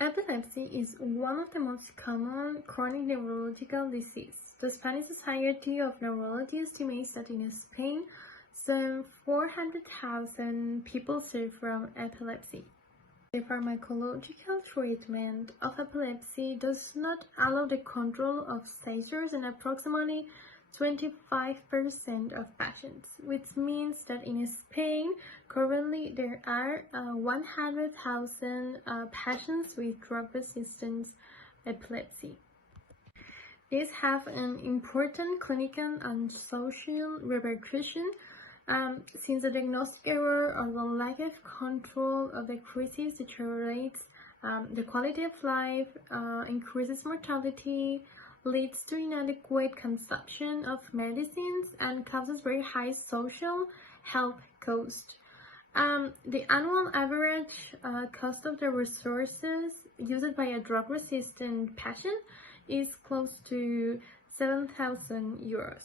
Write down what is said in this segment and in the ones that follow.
Epilepsy is one of the most common chronic neurological diseases. The Spanish Society of Neurology estimates that in Spain, some 400,000 people suffer from epilepsy. The pharmacological treatment of epilepsy does not allow the control of seizures in approximately 25% of patients, which means that in Spain, currently there are 100,000 patients with drug-resistant epilepsy. These have an important clinical and social repercussion since the diagnostic error or the lack of control of the crisis deteriorates the quality of life, increases mortality, leads to inadequate consumption of medicines, and causes very high social health cost. The annual average cost of the resources used by a drug-resistant patient is close to 7,000 euros.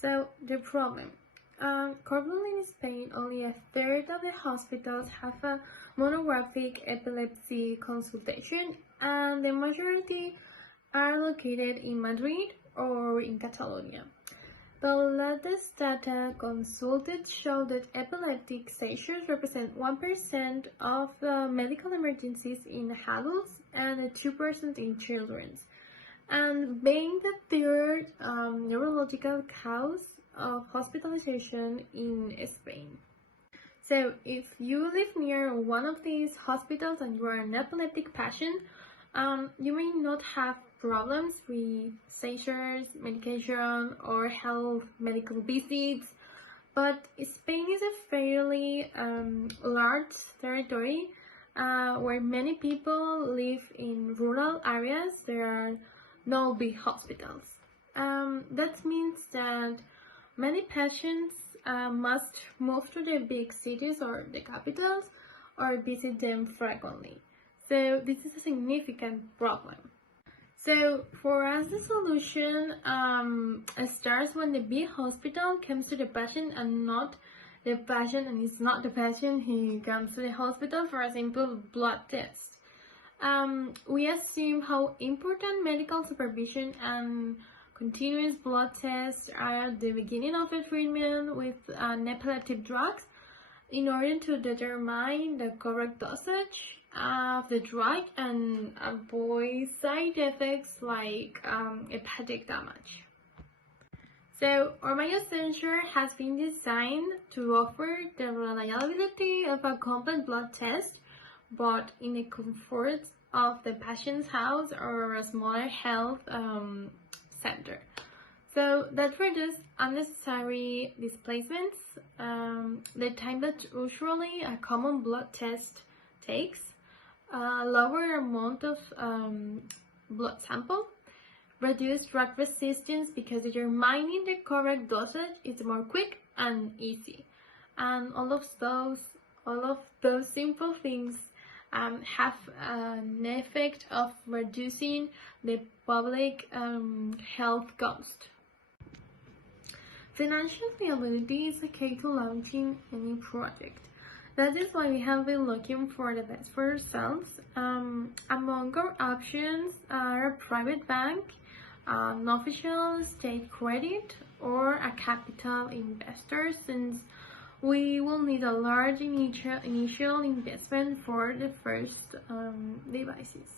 So the problem. Currently in Spain, only a third of the hospitals have a monographic epilepsy consultation, and the majority are located in Madrid or in Catalonia. The latest data consulted show that epileptic seizures represent 1% of the medical emergencies in adults and 2% in children, and being the third neurological cause of hospitalization in Spain. So if you live near one of these hospitals and you are an epileptic patient, you may not have problems with seizures, medication, or health medical visits, but Spain is a fairly large territory where many people live in rural areas. There are no big hospitals. That means that many patients must move to the big cities or the capitals or visit them frequently. So this is a significant problem. So for us, the solution starts when the big hospital comes to the patient and not the patient, and it's not the patient who comes to the hospital for a simple blood test. We assume how important medical supervision and continuous blood tests are at the beginning of the treatment with epileptic drugs in order to determine the correct dosage of the drug and avoid side effects like hepatic damage. So, our Mayo sensor has been designed to offer the reliability of a complete blood test, but in the comfort of the patient's house or a smaller health center. So that reduces unnecessary displacements, the time that usually a common blood test takes, lower amount of blood sample, reduce drug resistance because determining the correct dosage is more quick and easy. And all of those simple things have an effect of reducing the public health cost. Financial viability is a key to launching any project. That is why we have been looking for the best for ourselves. Among our options are a private bank, an official state credit, or a capital investor, since we will need a large initial investment for the first devices.